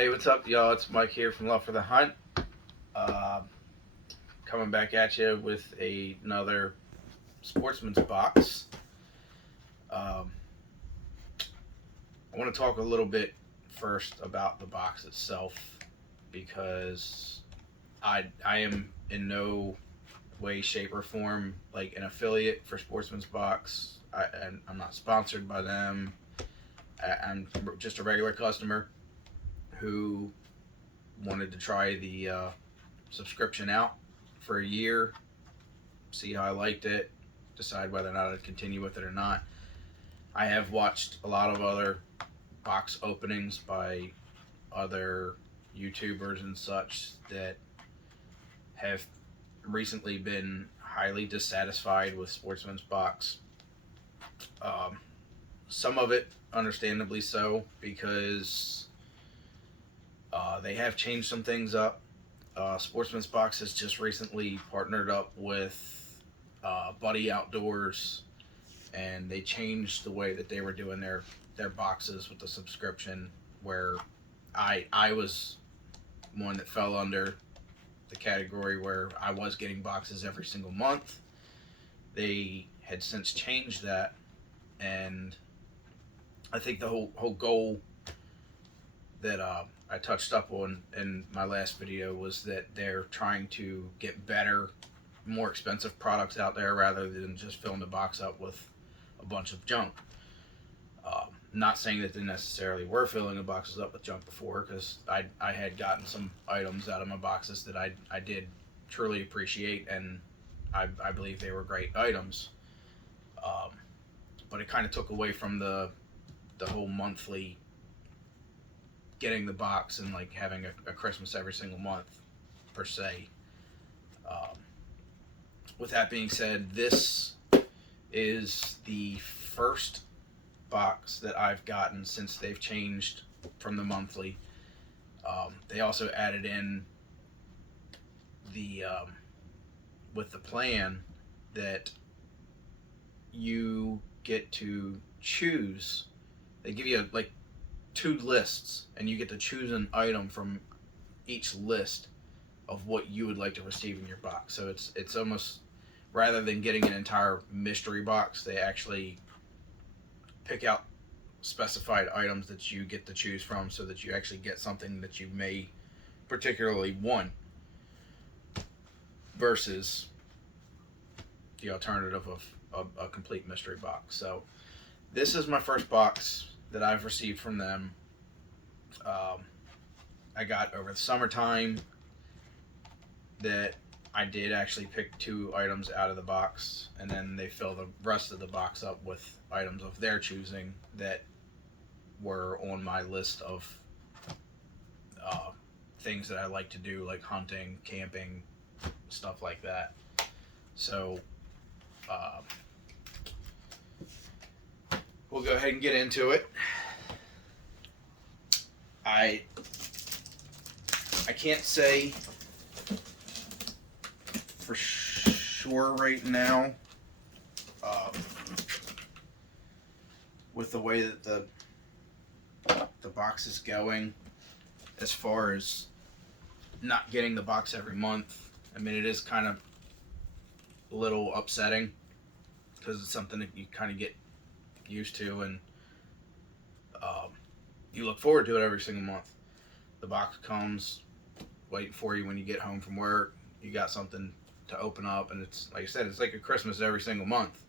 Hey, what's up, y'all? It's Mike here from Love for the Hunt. Uh, Coming back at you with another Sportsman's box. Um, I want to talk a little bit first about the box itself because I am in no way, shape, or form like an affiliate for Sportsman's Box. I'm not sponsored by them. I'm just a regular customer who wanted to try the subscription out for a year, see how I liked it, decide whether or not I'd continue with it or not. I have watched a lot of other box openings by other YouTubers and such that have recently been highly dissatisfied with Sportsman's Box. Um, some of it, understandably so, because they have changed some things up. Sportsman's Box has just recently partnered up with Buddy Outdoors, and they changed the way that they were doing their boxes with the subscription. Where I was one that fell under the category where I was getting boxes every single month. They had since changed that, and I think the whole goal that I touched up on in my last video was that they're trying to get better, more expensive products out there rather than just filling the box up with a bunch of junk. Not saying that they necessarily were filling the boxes up with junk before, because I had gotten some items out of my boxes that I did truly appreciate, and I believe they were great items. Um, but it kind of took away from the whole monthly getting the box and like having a Christmas every single month per se. Um, with that being said, this is the first box that I've gotten since they've changed from the monthly. They also added in the with the plan that you get to choose. They give you like two lists, and you get to choose an item from each list of what you would like to receive in your box. So it's almost, rather than getting an entire mystery box, they actually pick out specified items that you get to choose from, so that you actually get something that you may particularly want, versus the alternative of a complete mystery box. So this is my first box that I've received from them. I got over the summertime that I did actually pick two items out of the box, and then they fill the rest of the box up with items of their choosing that were on my list of things that I like to do, like hunting, camping, stuff like that. So we'll go ahead and get into it. I can't say for sure right now, with the way that the box is going, as far as not getting the box every month. I mean, it is kind of a little upsetting because it's something that you kind of get used to, and you look forward to it every single month. The box comes waiting for you when you get home from work. You got something to open up, and it's, like I said, it's like a Christmas every single month,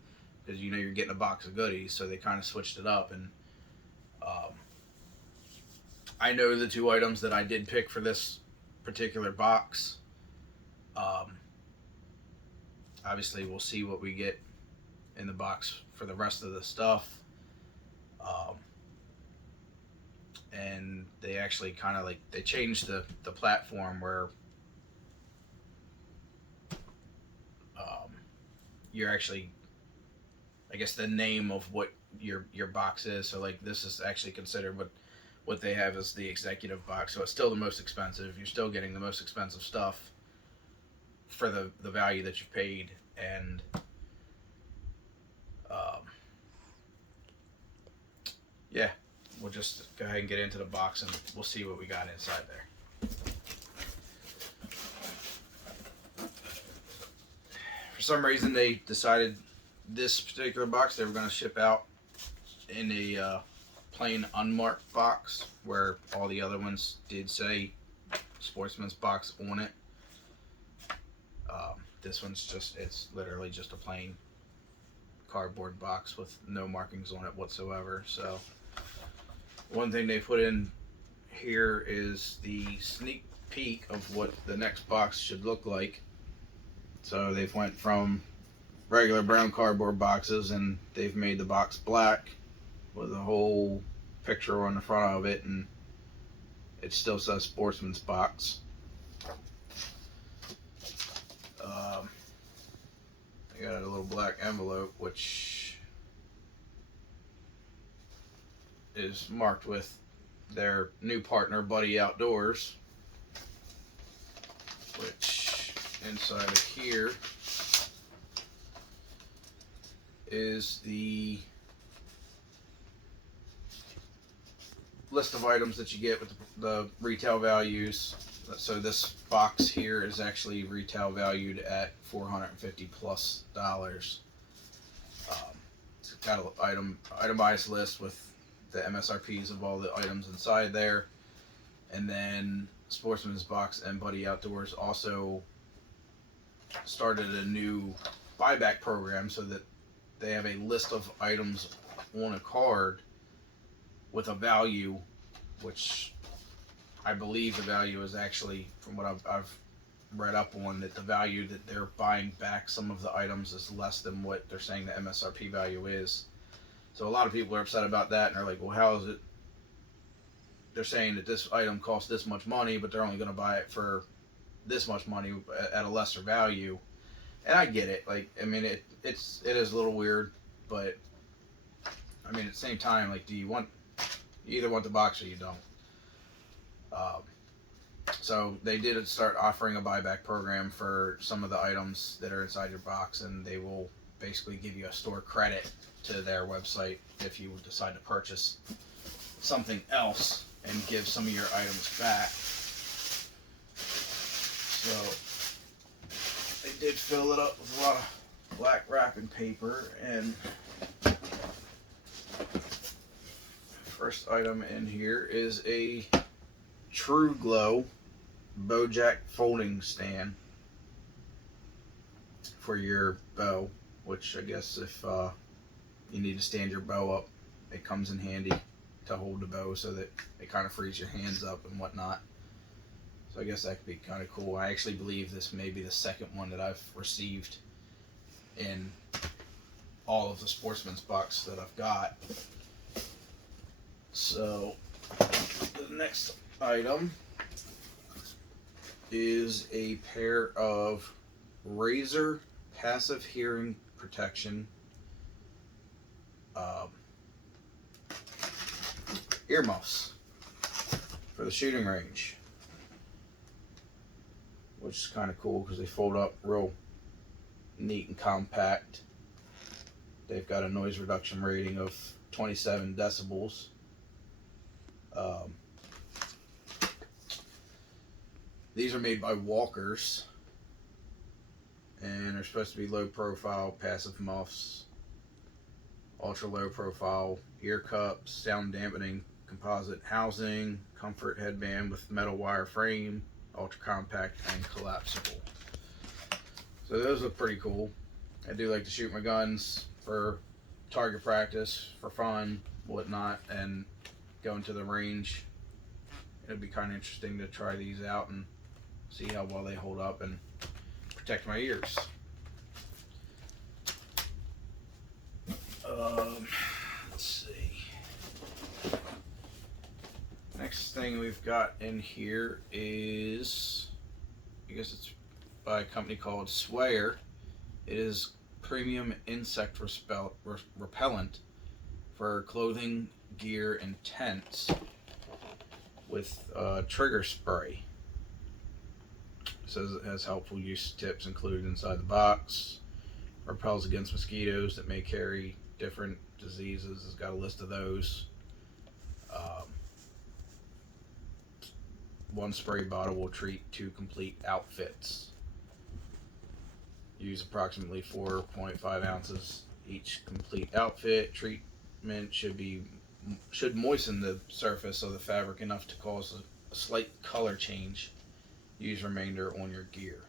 because you know you're getting a box of goodies. So they kind of switched it up, and I know the two items that I did pick for this particular box. Obviously, we'll see what we get in the box for the rest of the stuff. And they actually kind of like, they changed the platform where you're actually, I guess, the name of what your box is. So like, this is actually considered what they have as the executive box. So it's still the most expensive. You're still getting the most expensive stuff for the value that you've paid. And yeah, we'll just go ahead and get into the box and we'll see what we got inside there. For some reason they decided this particular box they were going to ship out in a plain unmarked box, where all the other ones did say Sportsman's box on it. This one's just, it's literally just a plain cardboard box with no markings on it whatsoever. So one thing they put in here is the sneak peek of what the next box should look like. So they've went from regular brown cardboard boxes and they've made the box black with a whole picture on the front of it, and it still says Sportsman's box. I got a little black envelope which is marked with their new partner, Buddy Outdoors, which inside of here is the list of items that you get with the retail values. So this box here is actually retail valued at $450 plus. It's got an itemized list with the MSRPs of all the items inside there. And then Sportsman's Box and Buddy Outdoors also started a new buyback program so that they have a list of items on a card with a value, which I believe the value is actually, from what I've read up on, that the value that they're buying back some of the items is less than what they're saying the MSRP value is. So a lot of people are upset about that, and they're like, well, how is it? They're saying that this item costs this much money, but they're only going to buy it for this much money at a lesser value. And I get it. Like, I mean, it is a little weird, but I mean, at the same time, like, you either want the box or you don't. So they did start offering a buyback program for some of the items that are inside your box, and they will basically give you a store credit to their website if you decide to purchase something else and give some of your items back. So they did fill it up with a lot of black wrapping paper, and first item in here is a True Glow Bojack folding stand for your bow, which I guess if you need to stand your bow up, it comes in handy to hold the bow so that it kind of frees your hands up and whatnot. So I guess that could be kind of cool. I actually believe this may be the second one that I've received in all of the Sportsman's Box that I've got. So the next item is a pair of Razor passive hearing protection earmuffs for the shooting range, which is kind of cool because they fold up real neat and compact. They've got a noise reduction rating of 27 decibels. These are made by Walkers, and they're supposed to be low profile passive muffs, ultra low profile ear cups, sound dampening composite housing, comfort headband with metal wire frame, ultra compact and collapsible. So those look pretty cool. I do like to shoot my guns for target practice, for fun, whatnot, and going to the range. It'd be kind of interesting to try these out and see how well they hold up and protect my ears. Let's see. Next thing we've got in here is, I guess it's by a company called Swayer. It is premium insect repellent for clothing, gear, and tents with trigger spray. It says it has helpful use tips included inside the box. Repels against mosquitoes that may carry different diseases. It's got a list of those. one spray bottle will treat 2 complete outfits. Use approximately 4.5 ounces each complete outfit. Treatment should moisten the surface of the fabric enough to cause a slight color change. Use remainder on your gear.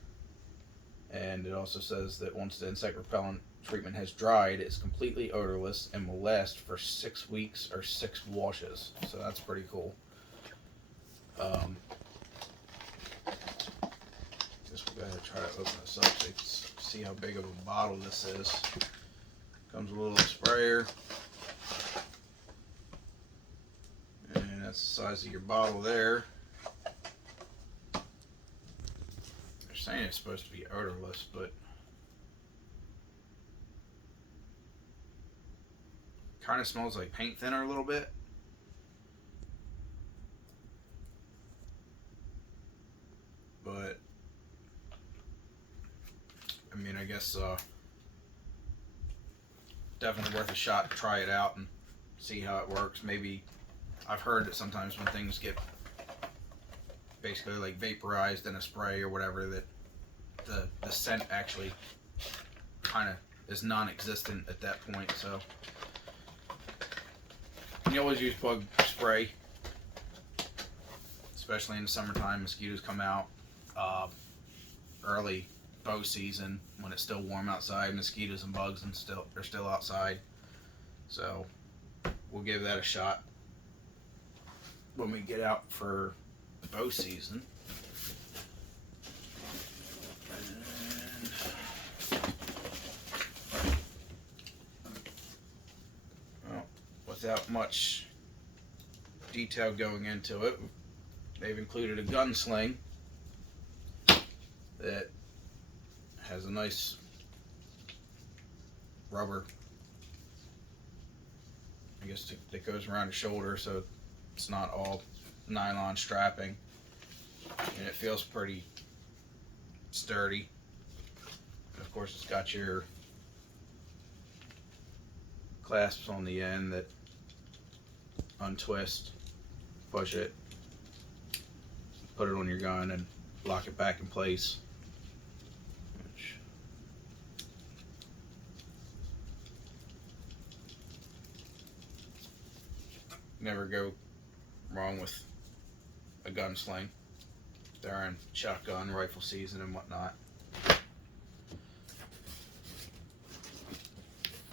And it also says that once the insect repellent treatment has dried, it's completely odorless and will last for 6 weeks or 6 washes. So that's pretty cool. Just go ahead and try to open this up so you can see how big of a bottle this is. Comes with a little sprayer. And that's the size of your bottle there. They're saying it's supposed to be odorless, but kind of smells like paint thinner a little bit. But I mean, I guess definitely worth a shot to try it out and see how it works. Maybe I've heard that sometimes when things get basically like vaporized in a spray or whatever, that the scent actually kind of is non-existent at that point. So you always use bug spray, especially in the summertime. Mosquitoes come out early bow season when it's still warm outside. Mosquitoes and bugs are still outside. So we'll give that a shot when we get out for the bow season. Well, without much detail going into it, they've included a gun sling that has a nice rubber, I guess, that goes around the shoulder, so it's not all nylon strapping, and it feels pretty sturdy. And of course, it's got your clasps on the end that untwist, push it, put it on your gun, and lock it back in place. Never go wrong with a gun sling during shotgun rifle season and whatnot.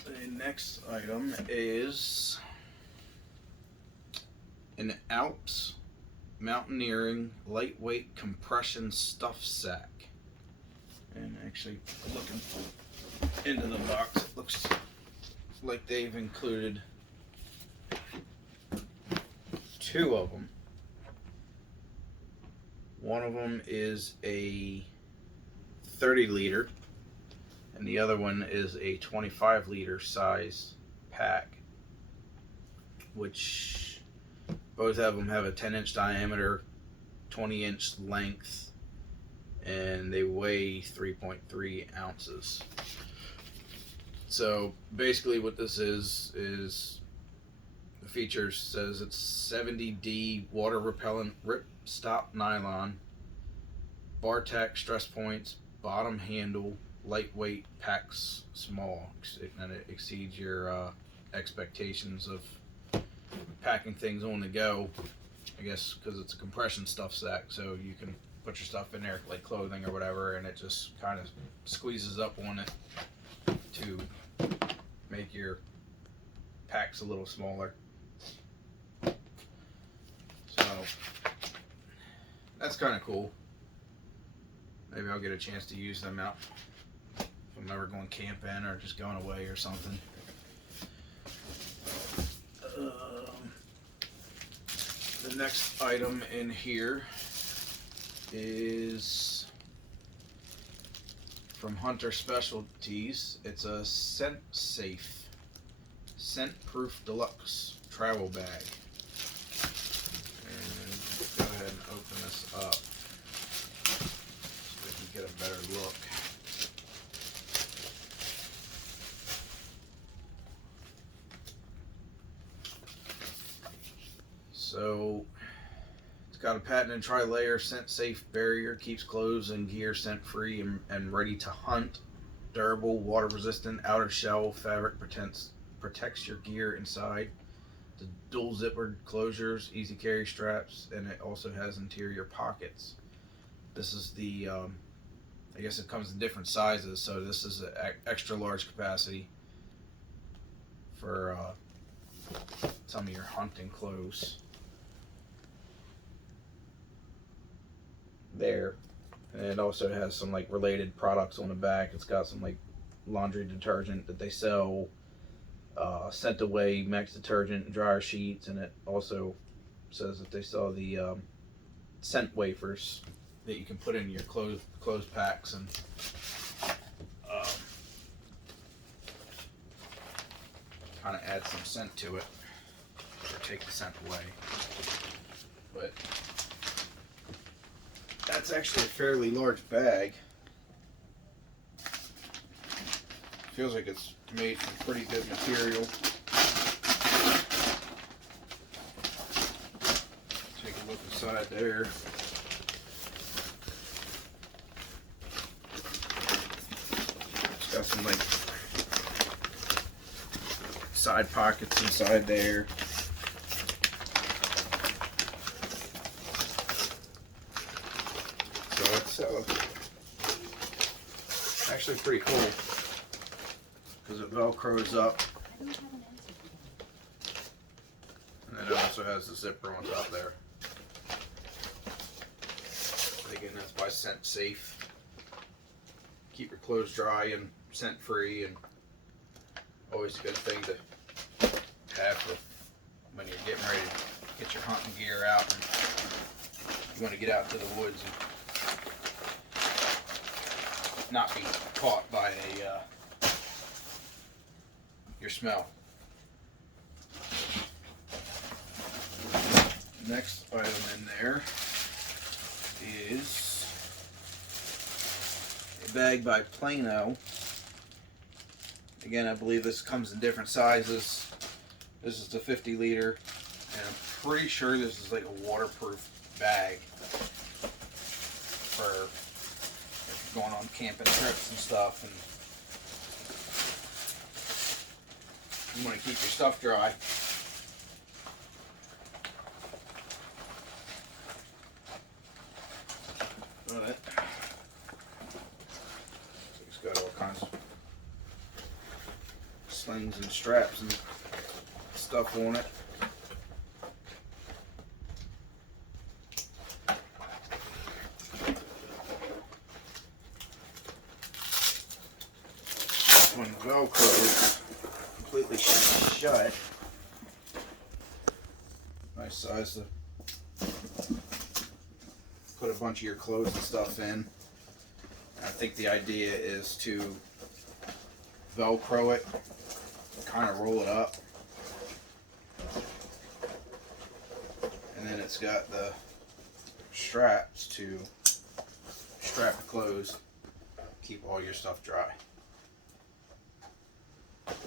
The next item is an ALPS Mountaineering lightweight compression stuff sack. And actually, looking into the box, it looks like they've included 2 of them. One of them is a 30 liter and the other one is a 25 liter size pack, which both of them have a 10-inch diameter, 20-inch length, and they weigh 3.3 ounces. So basically what this is the feature says it's 70D water repellent rip stop nylon, bar tack stress points, bottom handle, lightweight, packs small, and it exceeds your expectations of packing things on the go, I guess, because it's a compression stuff sack, so you can put your stuff in there like clothing or whatever, and it just kind of squeezes up on it to make your packs a little smaller. So that's kind of cool. Maybe I'll get a chance to use them out if I'm ever going camping or just going away or something. The next item in here is from Hunter Specialties. It's a scent safe, scent proof deluxe travel bag. And go ahead and open this up so we can get a better look. So it's got a patented tri-layer scent safe barrier, keeps clothes and gear scent free and ready to hunt. Durable, water resistant, outer shell fabric protects your gear inside. The dual zippered closures, easy carry straps, and it also has interior pockets. This is the, I guess it comes in different sizes, so this is an extra large capacity for some of your hunting clothes. There. And it also has some like related products on the back. It's got some like laundry detergent that they sell, scent away max detergent and dryer sheets, and it also says that they sell the scent wafers that you can put in your clothes packs and kind of add some scent to it or take the scent away. But that's actually a fairly large bag. Feels like it's made from pretty good material. Take a look inside there. It's got some like side pockets inside there. So it's actually pretty cool because it velcros up, and then it also has the zipper on top there. Again, that's by scent safe. Keep your clothes dry and scent free, and always a good thing to have for when you're getting ready to get your hunting gear out and you want to get out into the woods and not be caught by your smell. Next item in there is a bag by Plano. Again, I believe this comes in different sizes. This is the 50 liter, and I'm pretty sure this is like a waterproof bag for going on camping trips and stuff, and you want to keep your stuff dry. But it's got all kinds of slings and straps and stuff on it. When Velcro is completely shut, nice size to put a bunch of your clothes and stuff in. I think the idea is to Velcro it, kind of roll it up, and then it's got the straps to strap the clothes, keep all your stuff dry.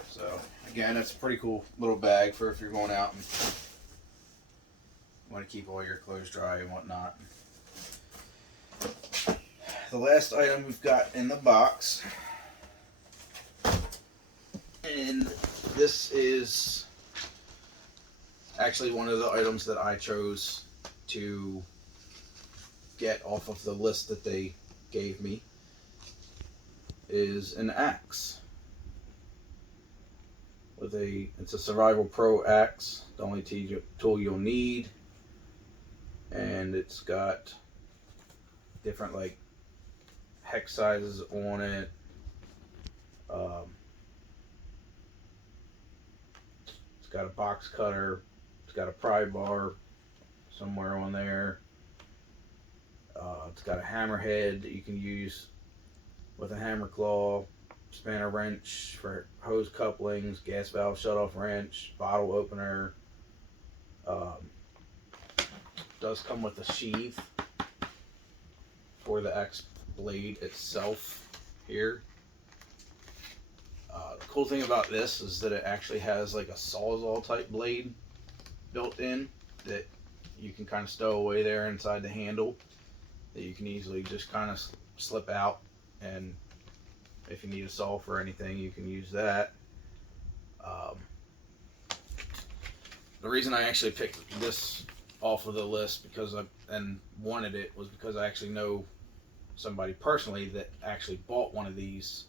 So again, it's a pretty cool little bag for if you're going out and want to keep all your clothes dry and whatnot. The last item we've got in the box, and this is actually one of the items that I chose to get off of the list that they gave me, is an axe. It's a Survival Pro axe, the only tool you'll need, and it's got different like hex sizes on it. It's got a box cutter, it's got a pry bar somewhere on there. It's got a hammer head that you can use with a hammer claw, spanner wrench for hose couplings, gas valve shutoff wrench, bottle opener. Does come with a sheath for the axe blade itself here. The cool thing about this is that it actually has like a sawzall type blade built in that you can kind of stow away there inside the handle that you can easily just kind of slip out, and if you need a saw for anything, you can use that. Um, the reason I actually picked this off of the list and wanted it was because I actually know somebody personally that actually bought one of these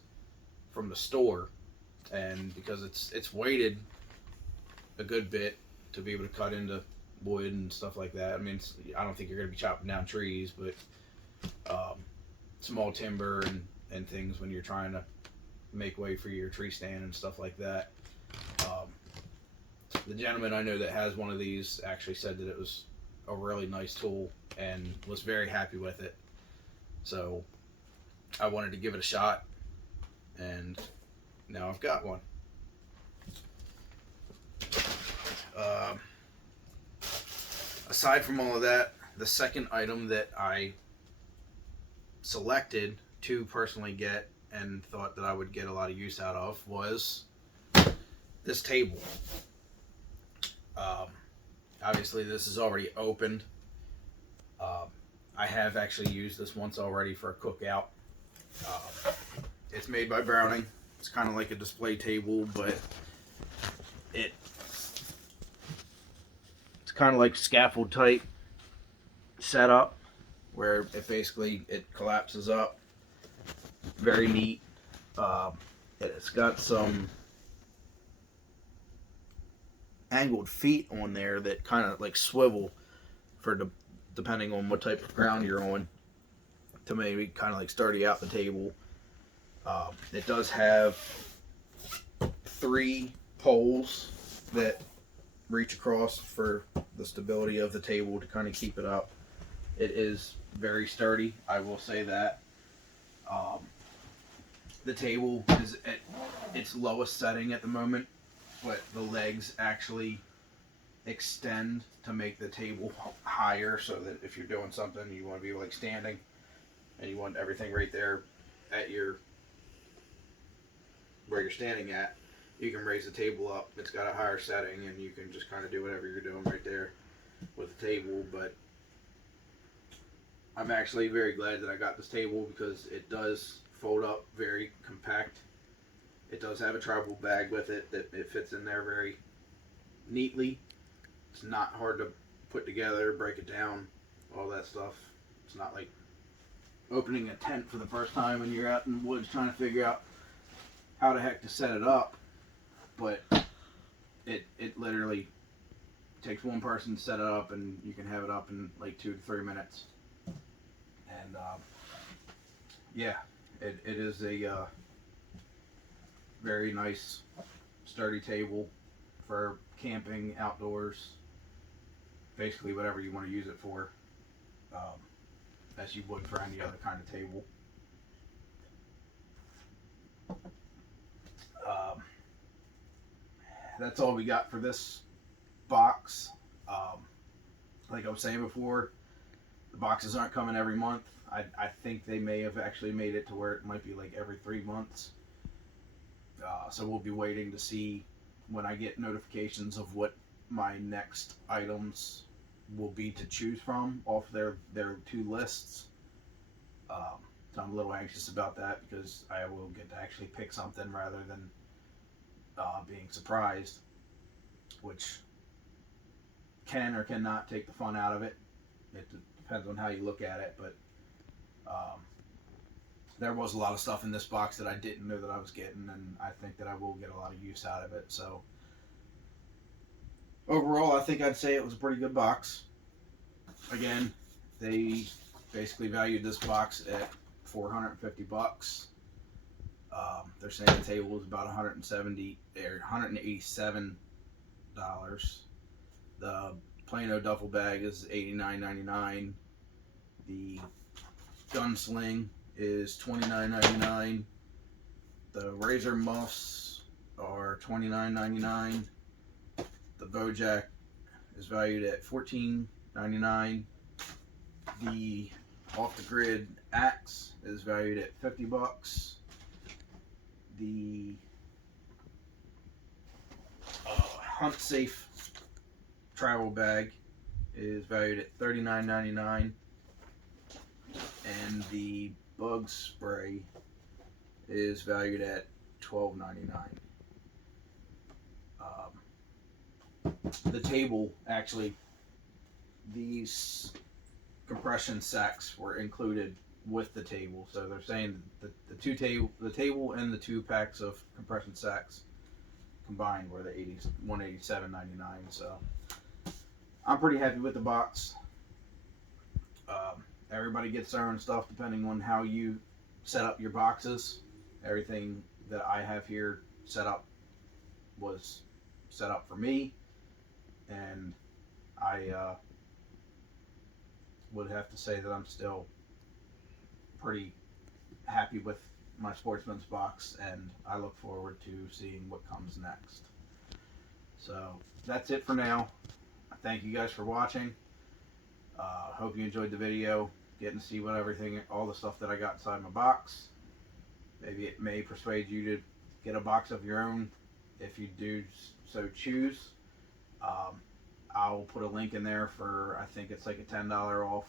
from the store, and because it's weighted a good bit to be able to cut into wood and stuff like that. I mean, I don't think you're going to be chopping down trees, but small timber and things when you're trying to make way for your tree stand and stuff like that. The gentleman I know that has one of these actually said that it was a really nice tool and was very happy with it. So I wanted to give it a shot, and now I've got one. Aside from all of that, the second item that I selected to personally get and thought that I would get a lot of use out of was this table. Obviously this is already opened. I have actually used this once already for a cookout. It's made by Browning. It's kind of like a display table, but it's kind of like scaffold type setup where it collapses up. Very neat. It's got some angled feet on there that kind of like swivel for depending on what type of ground you're on to maybe kind of like sturdy out the table. It does have 3 poles that reach across for the stability of the table to kind of keep it up. It is very sturdy, I will say that. The table is at its lowest setting at the moment, but the legs actually extend to make the table higher, so that if you're doing something you want to be like standing and you want everything right there at where you're standing at, you can raise the table up. It's got a higher setting and you can just kind of do whatever you're doing right there with the table. But I'm actually very glad that I got this table because it does fold up very compact. It does have a travel bag with it that it fits in there very neatly. It's not hard to put together, break it down, all that stuff. It's not like opening a tent for the first time when you're out in the woods trying to figure out how the heck to set it up. But it literally takes one person to set it up, and you can have it up in like 2 to 3 minutes. And yeah, it is a very nice sturdy table for camping, outdoors, basically whatever you want to use it for, as you would for any other kind of table. That's all we got for this box. Like I was saying before, the boxes aren't coming every month. I think they may have actually made it to where it might be like every 3 months. So we'll be waiting to see when I get notifications of what my next items will be to choose from off their 2 lists. So I'm a little anxious about that because I will get to actually pick something rather than being surprised, which can or cannot take the fun out of it. It depends on how you look at it, but there was a lot of stuff in this box that I didn't know that I was getting, and I think that I will get a lot of use out of it. So overall, I think I'd say it was a pretty good box. Again, they basically valued this box at $450. They're saying the table is about $170 or $187. The Plano duffel bag is $89.99. The gun sling is $29.99. The razor muffs are $29.99. The Bojack is valued at $14.99. The off the grid axe is valued at $50. The hunt safe travel bag is valued at $39.99, and the bug spray is valued at $12.99. The table, actually, these compression sacks were included with the table, so they're saying that the table and the 2 packs of compression sacks combined were the $187.99. So I'm pretty happy with the box. Everybody gets their own stuff depending on how you set up your boxes. Everything that I have here set up was set up for me, and I would have to say that I'm still pretty happy with my Sportsman's box, and I look forward to seeing what comes next. So that's it for now. Thank you guys for watching. Hope you enjoyed the video, getting to see all the stuff that I got inside my box. Maybe it may persuade you to get a box of your own if you do so choose. I'll put a link in there for, I think it's like a $10 off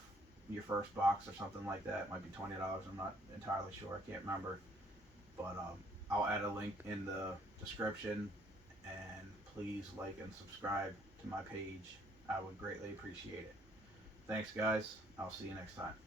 your first box or something like that. It might be $20. I'm not entirely sure. I can't remember. But I'll add a link in the description, and please like and subscribe to my page. I would greatly appreciate it. Thanks, guys. I'll see you next time.